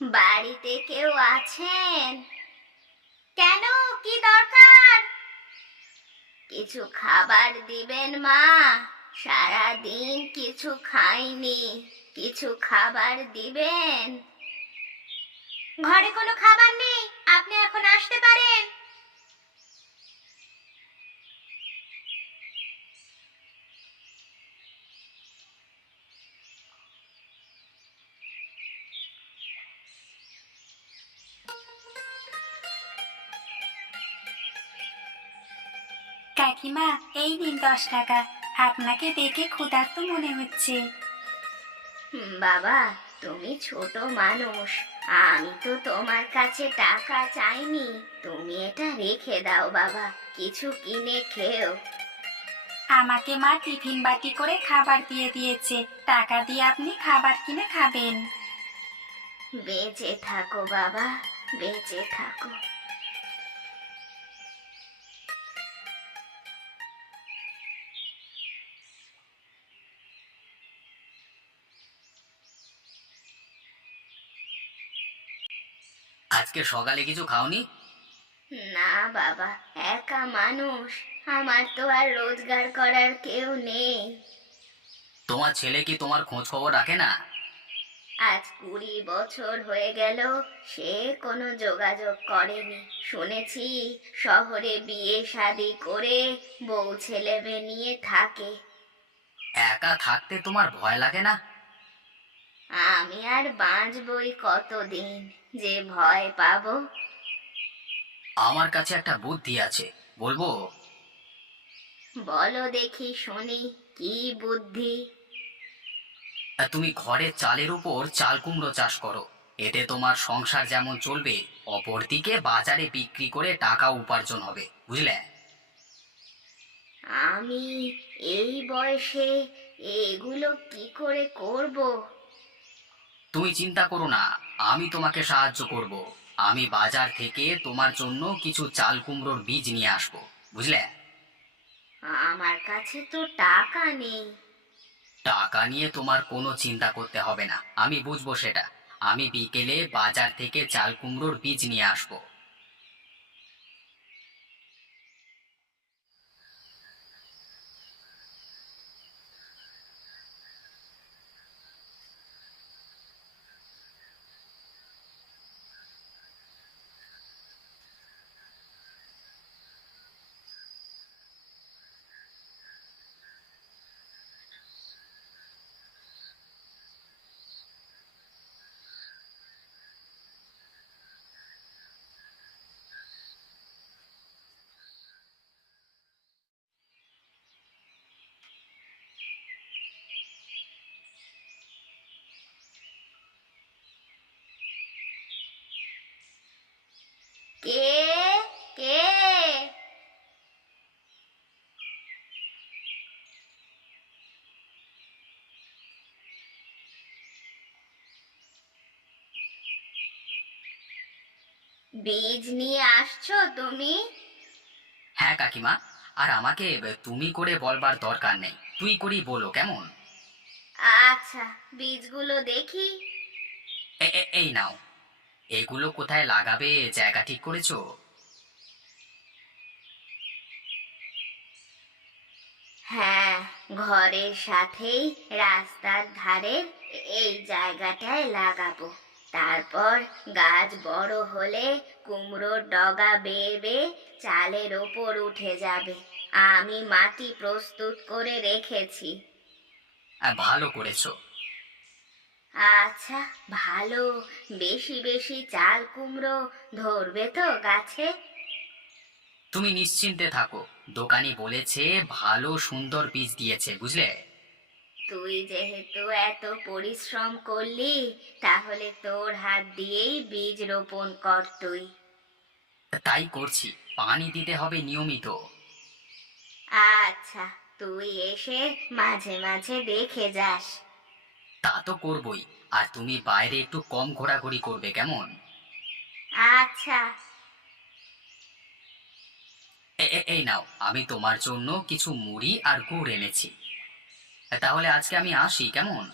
বাড়িতে কেউ আছেন? কেন, কি দরকার? কিছু খাবার দিবেন মা? সারাদিন কিছু খাইনি, কিছু খাবার দিবেন? ঘরে কোনো খাবার নেই, আপনি এখন আসতে পারেন। কাকিমা, এই নিন 10 টাকা। আপনাকে দেখে ক্ষুধার্ত মনে হচ্ছে। বাবা, তুমি ছোট মানুষ, আমি তো তোমার কাছে টাকা চাইনি। তুমি এটা রেখে দাও বাবা, কিছু কিনে খেও। আমাকে মা টিফিন বাটি করে খাবার দিয়ে দিয়েছে, টাকা দিয়ে আপনি খাবার কিনে খাবেন। বেঁচে থাকো বাবা, বেঁচে থাকো। আজকে সকালে কিছু খাওনি? না বাবা, একা মানুষ, আমার তো আর রোজগার করার কেউ নেই। তোমার ছেলে কি তোমার খোঁজ খবর রাখে না? আজ 20 বছর হয়ে গেল, সে কোনো যোগাযোগ করেনি। শুনেছি শহরে বিয়ে শাদি করে বউ ছেলে মেয়ে নিয়ে থাকে। একা থাকতে তোমার ভয় লাগে না? আমি আর বাঁচবই কতদিন, যে ভয় পাবো? আমার কাছে একটা বুদ্ধি আছে, বলবো? বলো দেখি শুনি, কি বুদ্ধি? তুমি ঘরের চালের উপর চাল কুমড়ো চাষ করো। এতে তোমার সংসার যেমন চলবে, অপরদিকে বাজারে বিক্রি করে টাকা উপার্জন হবে, বুঝলে? আমি এই বয়সে এগুলো কি করে করব? তুমি চিন্তা করো না, আমি তোমাকে সাহায্য করব। আমি বাজার থেকে তোমার জন্য কিছু চাল কুমড়োর বীজ নিয়ে আসবো, বুঝলে? আমার কাছে তো টাকা নেই। টাকা নিয়ে তোমার কোনো চিন্তা করতে হবে না, আমি বুঝবো সেটা। আমি বিকেলে বাজার থেকে চাল কুমড়োর বীজ নিয়ে আসবো। কে? কে? বীজ নিয়ে আসছো তুমি? হ্যাঁ কাকিমা, আর আমাকে তুমি করে বলবার দরকার নেই, তুই করেই বলো, কেমন? আচ্ছা, বীজগুলো দেখি। এই নাও। এগুলো কোথায় লাগাবে জায়গা ঠিক করেছো? হ্যাঁ, ঘরের সাথেই রাস্তার ধারে এই জায়গাটায় লাগাবো। তারপর গাছ বড় হলে কুমড়োর ডগা বেয়ে বেয়ে চালের ওপর উঠে যাবে। আমি মাটি প্রস্তুত করে রেখেছি। ভালো করেছো। আচ্ছা, ভালো। বেশি বেশি চাল কুমড়ো ধরবে তো গাছে? তুমি নিশ্চিন্তে থাকো, দোকানি বলেছে ভালো সুন্দর বীজ দিয়েছে, বুঝলে? তুই যেহেতু এত পরিশ্রম করলি, তাহলে তোর হাত দিয়েই বীজ রোপণ কর তুই। তাই করছি, পানি দিতে হবে নিয়মিত। আচ্ছা, তুই এসে মাঝে মাঝে দেখে যাস। তা তো করবই। আর তুমি বাইরে একটু কম ঘোরাঘুরি করবে, কেমন? আচ্ছা। এই নাও, আমি তোমার জন্য কিছু মুড়ি আর গুড় এনেছি। তাহলে আজকে আমি আসি, কেমন?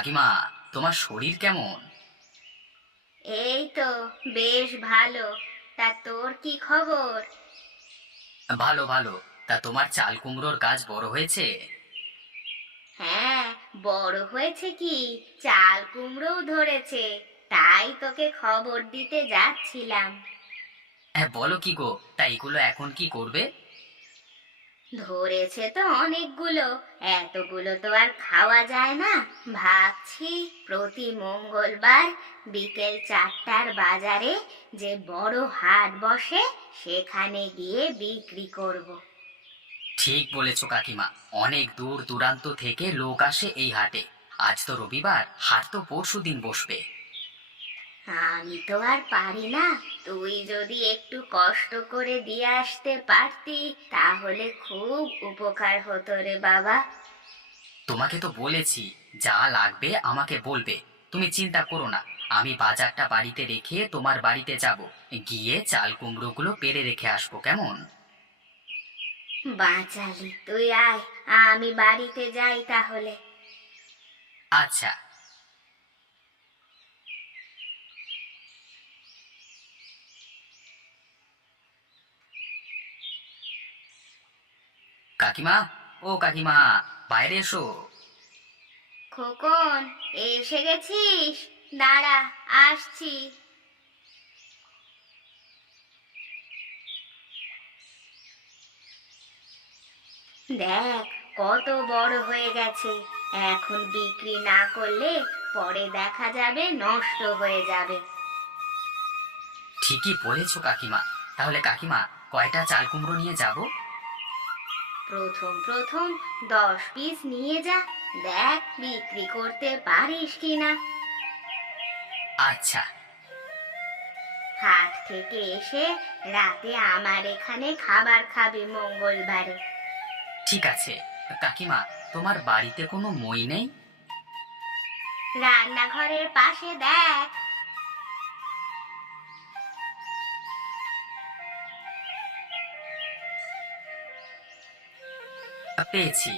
কাকিমা, তোমার শরীর কেমন? এই তো বেশ ভালো। তা তোর কি খবর? ভালো ভালো। তা তোমার চাল কুমড়োর গাছ বড় হয়েছে? হ্যাঁ, বড় হয়েছে কি, চাল কুমড়োও ধরেছে। তাই তোকে খবর দিতে যাচ্ছিলাম। হ্যাঁ, বলো কি গো, তা এগুলো এখন কি করবে? ধরেছে তো অনেকগুলো, এতগুলো তো আর খাওয়া যায় না। ভাবছি প্রতি মঙ্গলবার বিকেল 4টার বাজারে যে বড় হাট বসে সেখানে গিয়ে বিক্রি করব। ঠিক বলেছো কাকিমা, অনেক দূর দূরান্ত থেকে লোক আসে এই হাটে। আজ তো রবিবার, হাট তো পরশু দিন বসবে। আমি তো আর পারি না, তুই যদি একটু কষ্ট করে দিয়ে আসতে পারতি তাহলে খুব উপকার হতো রে বাবা। তোমাকে তো বলেছি, যা লাগবে আমাকে বলবে। তুমি চিন্তা করো না, আমি বাজারটা বাড়িতে রেখে তোমার বাড়িতে যাব, গিয়ে চাল কুমড়োগুলো পেড়ে রেখে আসবো, কেমন? বাঁচালি তুই, আয় আমি বাড়িতে যাই তাহলে। আচ্ছা। কাকিমা, ও কাকিমা, বাইরে এসো। খোকন, এসে গেছিস? দাঁড়া, আসছি। দেখ কত বড় হয়ে গেছে। এখন বিক্রি না করলে পরে দেখা যাবে নষ্ট হয়ে যাবে। ঠিকই বলেছো কাকিমা। তাহলে কাকিমা, কয়টা চাল কুমড়ো নিয়ে যাব? প্রথম প্রথম 10 পিস নিয়ে যা, দেখ বিক্রি করতে পারিস কিনা। আচ্ছা। হাট থেকে এসে রাতে আমার এখানে খাবার খাবি মঙ্গলবারে। ঠিক আছে। কাকিমা, তোমার বাড়িতে কোনো মই নেই? রান্নাঘরের পাশে দেখ। পেয়েছি।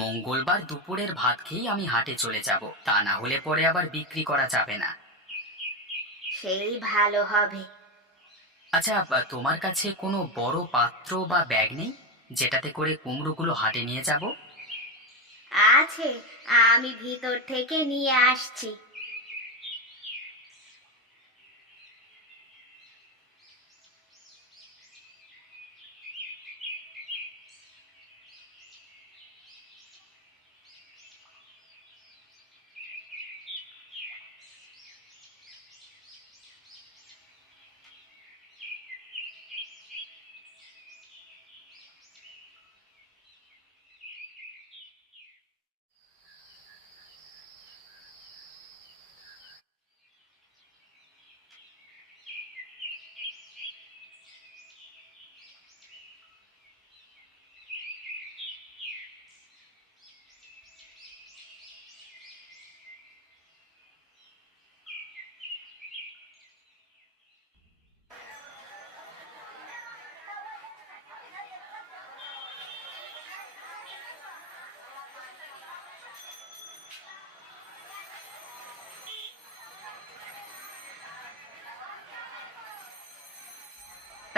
মঙ্গলবার দুপুরের ভাত খেয়েই আমি হাটে চলে যাব, তা না হলে পরে আবার বিক্রি করা যাবে না। সেই ভালো হবে। আচ্ছা, তোমার কাছে কোনো বড় পাত্র বা ব্যাগ নেই, যেটাতে করে কুমড়োগুলো হাটে নিয়ে যাব? আছে, আমি ভিতর থেকে নিয়ে আসছি।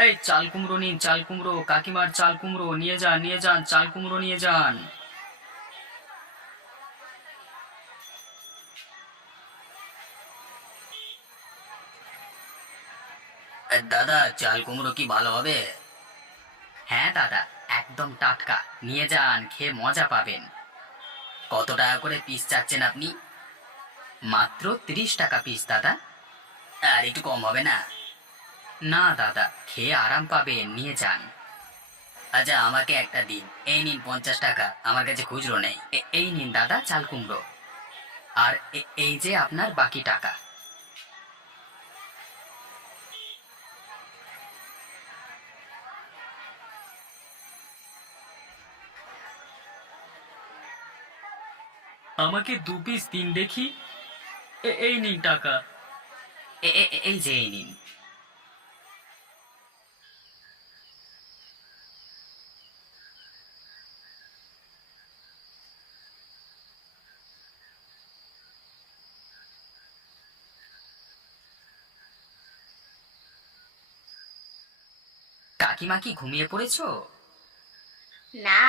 এই চাল কুমড়ো নিন, চাল কুমড়ো, কাকিমার চাল কুমড়ো নিয়ে যান, নিয়ে যান, চাল কুমড়ো নিয়ে যান। দাদা, চাল কুমড়ো কি ভালো হবে? হ্যাঁ দাদা, একদম টাটকা, নিয়ে যান, খেয়ে মজা পাবেন। কত টাকা করে পিস চাচ্ছেন আপনি? মাত্র 30 টাকা পিস দাদা। আর একটু কম হবে না? না দাদা, খেয়ে আরাম পাবেন, নিয়ে যান। আচ্ছা, আমাকে একটা দিন। এই নিন 50 টাকা, আমার কাছে খুচরো নেই। এই নিন দাদা চাল কুমড়ো। আর এই যে আপনার বাকি টাকা। আমাকে 2 পিস দিন দেখি। এই নিন টাকা। এই যে এই নিন। কাকিমা কি ঘুমিয়ে পড়েছো? না,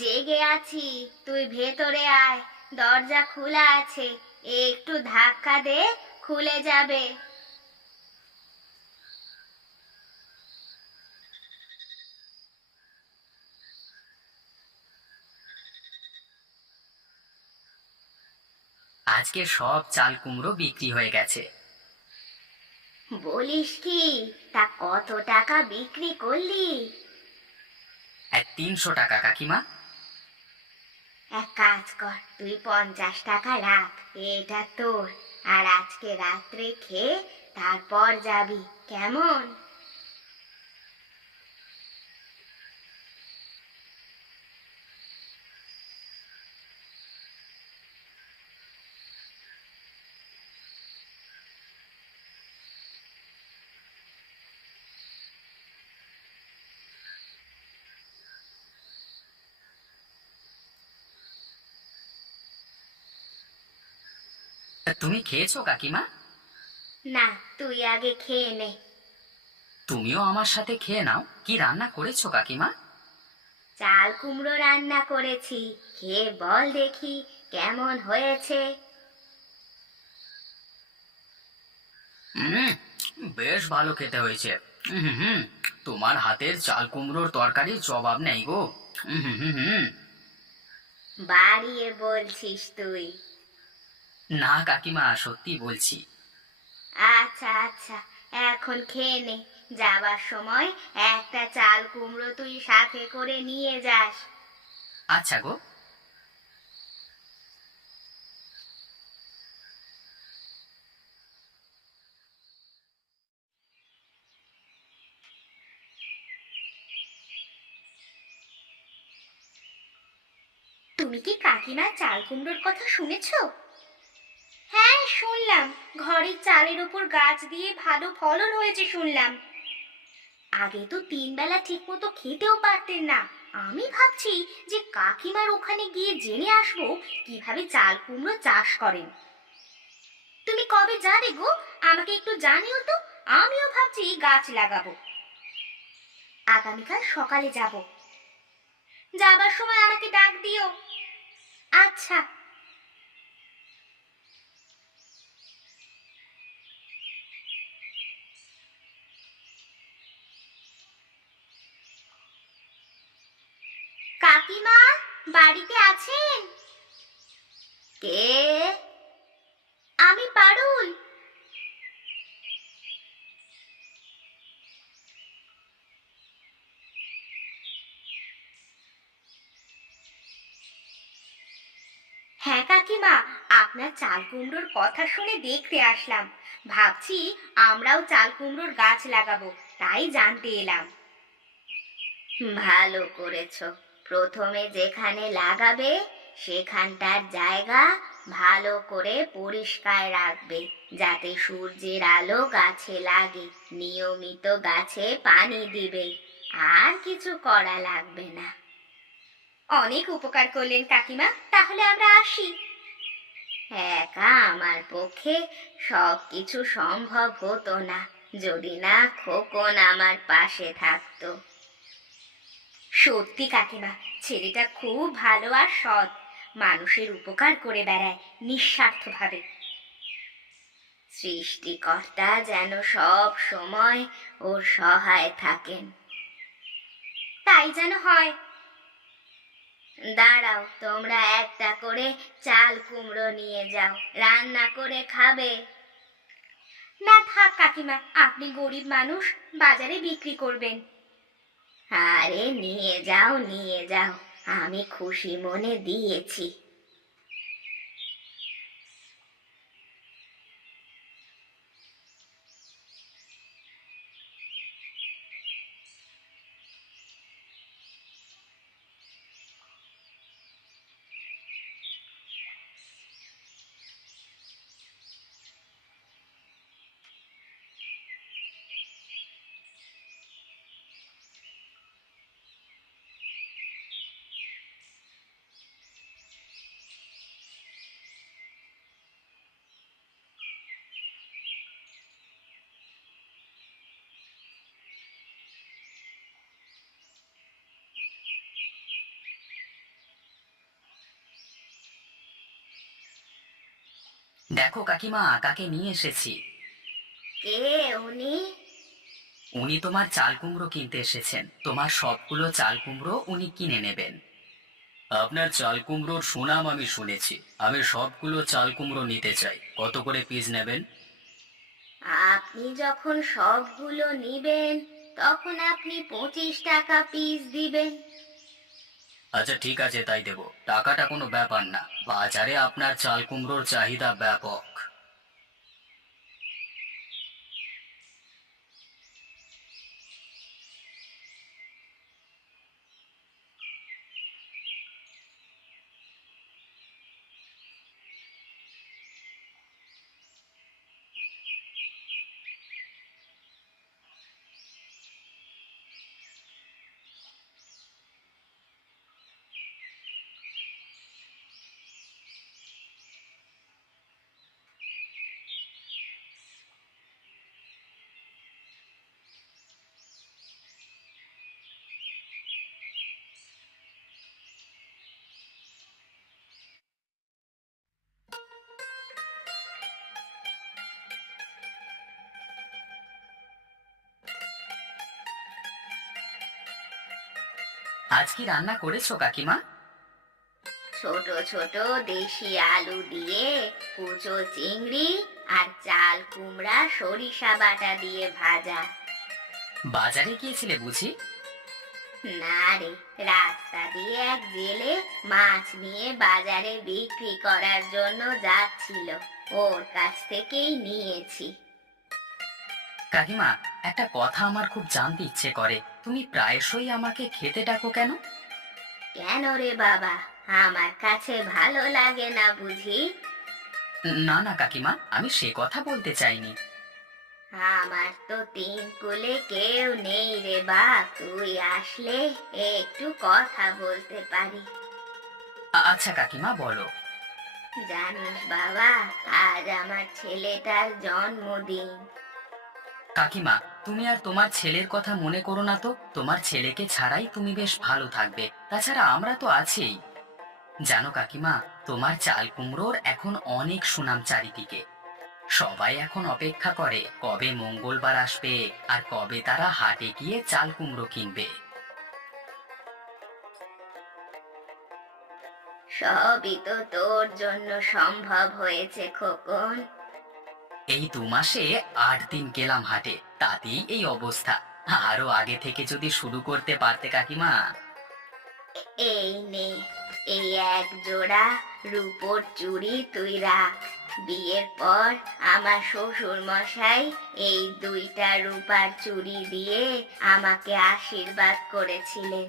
জেগে আছি। তুই ভেতরে আয়, দরজা খোলা আছে। একটু ধাক্কা দে, খুলে যাবে। আজকে সব চাল কুমড়ো বিক্রি হয়ে গেছে। বলিস কি? তা কত টাকা বিক্রি করলি? 300 টাকা কাকিমা। এক কাজ কর, তুই 50 টাকা রাখ, এটা তোর। আর আজকে রাত্রে খেয়ে তারপর যাবি, কেমন? তুমি খেয়েছো কাকিমা? না, তুই আগে খেয়ে নে। তুমিও আমার সাথে খেয়ে নাও। কি রান্না করেছো কাকিমা? চাল কুমড়ো রান্না করেছি, খেয়ে বল দেখি কেমন হয়েছে। হুম, বেশ ভালো খেতে হয়েছে। হুম, তোমার হাতের চাল কুমড়োর তরকারির জবাব নেই গো। হুম। বাড়িয়ে বলছিস তুই? না কাকিমা, সত্যি বলছি। আচ্ছা আচ্ছা, এখন খেয়ে নে। যাবার সময় একটা চাল কুমড়ো তুই সাথে করে নিয়ে যাস। আচ্ছা গো। তুমি কি কাকিমার চাল কুমড়োর কথা শুনেছো? হ্যাঁ, শুনলাম। ঘরের চালের উপর গাছ দিয়ে ভালো ফলন হয়েছে শুনলাম। আগে তো 3 বেলা ঠিক মতো খেতেও পারতেন না। আমি ভাবছি যে কাকিমার ওখানে গিয়ে জেনে আসবো কিভাবে চাল কুমড়ো চাষ করেন। তুমি কবে যাবে গো? আমাকে একটু জানিও তো। আমিও ভাবছি গাছ লাগাবো। আগামীকাল সকালে যাব। যাবার সময় আমাকে ডাক দিও। আচ্ছা। কাকিমা, বাড়িতে আছেন? কে? আমি পারুল। হ্যাঁ কাকিমা, আপনার চাল কুমড়োর কথা শুনে দেখতে আসলাম। ভাবছি আমরাও চাল কুমড়োর গাছ লাগাবো, তাই জানতে এলাম। ভালো করেছো। প্রথমে যেখানে লাগাবে সেখানটার জায়গা ভালো করে পরিষ্কার রাখবে, যাতে সূর্যের আলো গাছে লাগে। নিয়মিত গাছে পানি দিবে, আর কিছু করা লাগবে না। অনেক উপকার করলেন কাকিমা, তাহলে আমরা আসি। একা আমার পক্ষে সব কিছু সম্ভব হতো না, যদি না খোকন আমার পাশে থাকতো। সত্যি কাকিমা, ছেলেটা খুব ভালো আর সৎ। মানুষের উপকার করে বেড়ায় নিঃস্বার্থভাবে। সৃষ্টিকর্তা যেন সব সময় ওর সহায় থাকেন। তাই যেন হয়। দাঁড়াও, তোমরা একটা করে চাল কুমড়ো নিয়ে যাও, রান্না করে খাবে। না থাক কাকিমা, আপনি গরিব মানুষ, বাজারে বিক্রি করবেন। আরে নিয়ে যাও নিয়ে যাও, আমি খুশি মনে দিয়েছি। দেখো কাকিমা, কাকে নিয়ে এসেছি। কে উনি? উনি তোমার চাল কুমড়ো কিনতে এসেছেন। তোমার সবগুলো চাল কুমড়ো উনি কিনে নেবেন। আপনার চাল কুমড়োর সুনাম আমি শুনেছি। আমি সবগুলো চাল কুমড়ো নিতে চাই। কত করে পিস নেবেন? আপনি যখন সবগুলো নিবেন তখন আপনি 25 টাকা পিস দিবেন। আচ্ছা ঠিক আছে, তাই দেব। টাকাটা কোনো ব্যাপার না, বাজারে আপনার চাল কুমড়োর চাহিদা ব্যাপক। আজ কি রান্না করেছো কাকিমা? ছোট ছোট দেশি আলু দিয়ে কুচো চিংড়ি আর চাল কুমড়া সরিষা বাটা দিয়ে ভাজা। বাজারে গিয়েছিলে বুঝি? না রে, রাস্তা দিয়ে এক জেলে মাছ নিয়ে বাজারে বিক্রি করার জন্য যাচ্ছিল, ওর কাছ থেকেই নিয়েছি। কাকিমা, একটা কথা আমার খুব জানতে ইচ্ছে করে। তুমি প্রায়শই আমাকে খেতে ডাকো কেন? কেন রে বাবা, আমার কাছে ভালো লাগে না বুঝি? না না কাকিমা, আমি সে কথা বলতে চাইনি। আমার তো 3 কুলে কেউ নেই রে বাপ, তুই আসলে একটু কথা বলতে পারি। আচ্ছা কাকিমা, বলো। জানিস বাবা, আজ আমার ছেলেটার জন্মদিন। কাকিমা, তুমি আর তোমার ছেলের কথা মনে করো না তো। তোমার ছেলেকে ছাড়াই তুমি বেশ ভালো থাকবে। তাছাড়া আমরা তো আছেই। জানো কাকিমা, তোমার চাল কুমড়োর এখন অনেক সুনাম চারিদিকে। সবাই এখন অপেক্ষা করে কবে মঙ্গলবার আসবে আর কবে তারা হাটে গিয়ে চাল কুমড়ো কিনবে। সবই তো তোর জন্য সম্ভব হয়েছে খোকন। এই 2 মাসে 8 দিন গেলাম হাটে, তাতেই এই অবস্থা। আরো আগে থেকে যদি শুরু করতে পারতে কাকিমা। এই নে, এই এক জোড়া রূপোর চুড়ি তুই রাখ। বিয়ের পর আমার শ্বশুর মশাই এই 2টা রূপার চুড়ি দিয়ে আমাকে আশীর্বাদ করেছিলেন।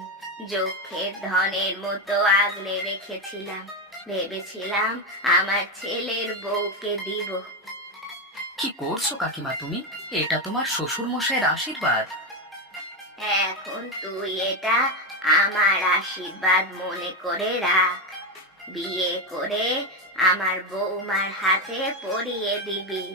যক্ষের ধনের মতো আগলে রেখেছিলাম, ভেবেছিলাম আমার ছেলের বউকে দিব। কি করছো কাকিমা তুমি? এটা তোমার শ্বশুর মশাইয়ের আশীর্বাদ। এখন তুই এটা আমার আশীর্বাদ মনে করে রাখ। বিয়ে করে আমার বৌমার হাতে পরিয়ে দিবি।